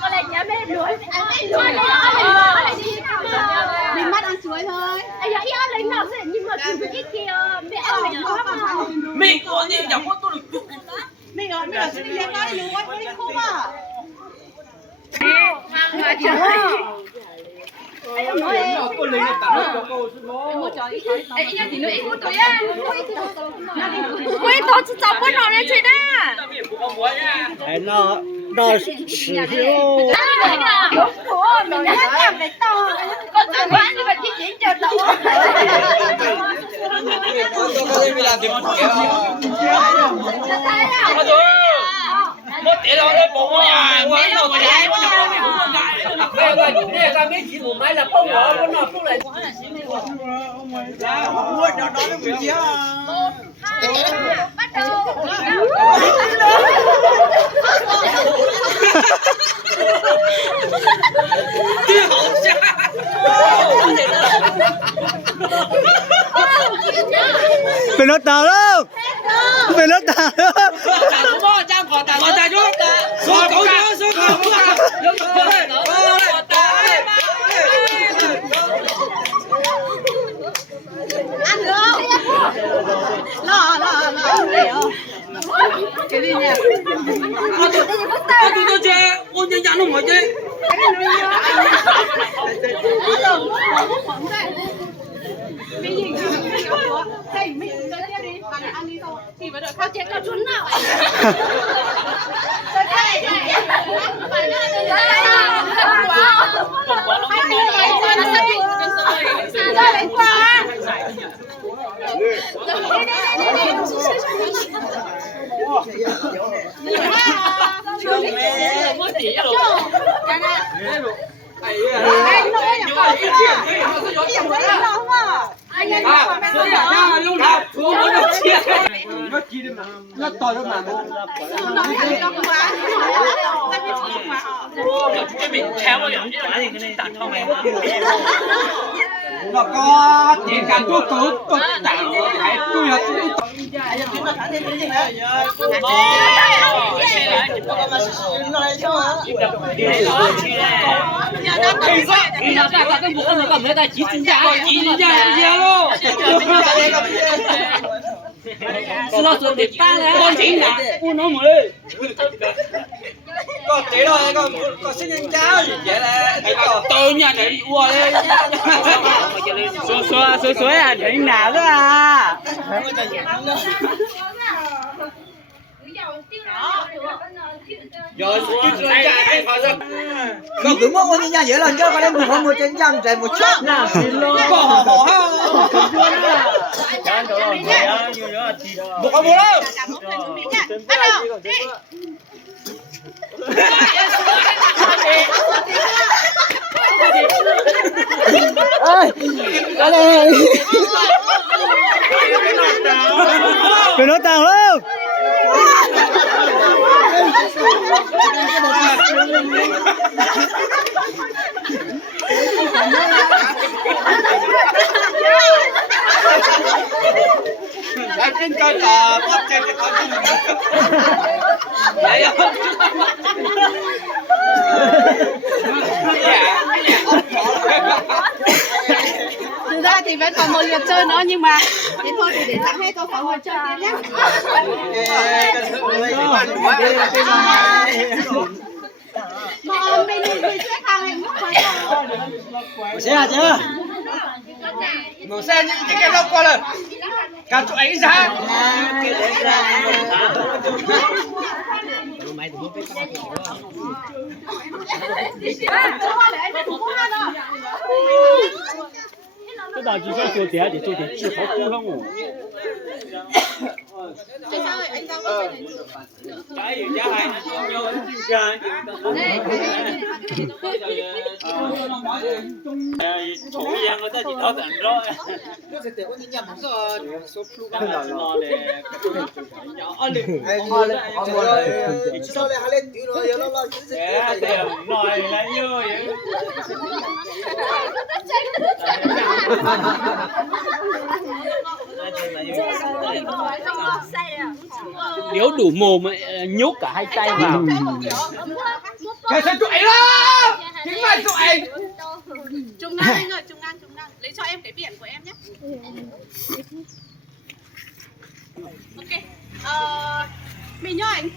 Con này nhà mẹ đuổi. Mình bắt ăn chuối thôi. Ai giờ yêu lấy nào sẽ nhưng mà cái kia mẹ ăn lấy quá. Mình có gì chẳng có tôi được. Mình ở xin đi con đi luôn, đi không à. Mang mà trời. Anh nói em. Cô lấy được cả cho cô xin Mua cho ít thôi. Ê, nhau thì nuôi mua tuổi á. Quay to chứ cháu con nó lên chuyện á. Đấy nó sử dụng Ủa, mình đã làm cái to. Con chẳng bán nhưng mà chỉ cho tao. Cô đi làm việc một tí đó đấy bố à, quán nào mà đấy, quán nào mà không có cái, này ra mấy chỉ một máy là bông bỏ, con nào cũng lại. Ôi, đó là người kia. Bắt đầu. Đi hậu xa. phải nó tàu đâu phải nó tàu đâu Có ta chú. Số cậu nhớ, số cậu nhớ. Ăn được không? Lo cái gì nhỉ? Tôi chơi, ôn chơi nhắn không mọi chơi. Cái gì đây mình chơi tiếp đi, ăn đi thôi. Thì bắt đầu khao chết cao trốn nào? Lấy quà. Nó to lắm mà. Cái mình theo vào giống như là cái này đặt không mày. Nó có tiền cả tôi tạo cái tôi là tôi. Có tí rồi, có xin nhân cháu gì vậy là tôi nhà để ua lên. số à thấy nào đó à Rồi nó cứ muốn con nhà dễ lần cho con em không một trên trăm chạy một chút nào thì lo bỏ ha. Một con bố đâu. ơi ở đây phải nó tàu không Ở trên cây là bắt trên cái con chim. Đấy không? Thực ra thì vẫn còn một lượt chơi nữa nhưng mà thế thôi thì để tặng hết cho mọi người chơi tiếp nhé. Mà mình sẽ hàng hạnh phúc quá. xe à chưa Một xe những cái đâu qua rồi. Cả tụi ấy ra.这大几小做点的做点治好沟通哦。Cái gì giá hai vô chủ gian người ta chỉ thở thành rồi. Nó sẽ tiểu con nhầm rồi. Số flu cái là nó để nhỏ đi. Sao lại lên tiểu rồi nó sẽ tiền nói là như vậy. Nếu đủ mồm nhúc cả hai tay vào. Cái sao tụi đó chính là tụi Trung Ngang anh ơi, Trung Ngang lấy cho em cái biển của em nhé. Ok, mình nhớ anh.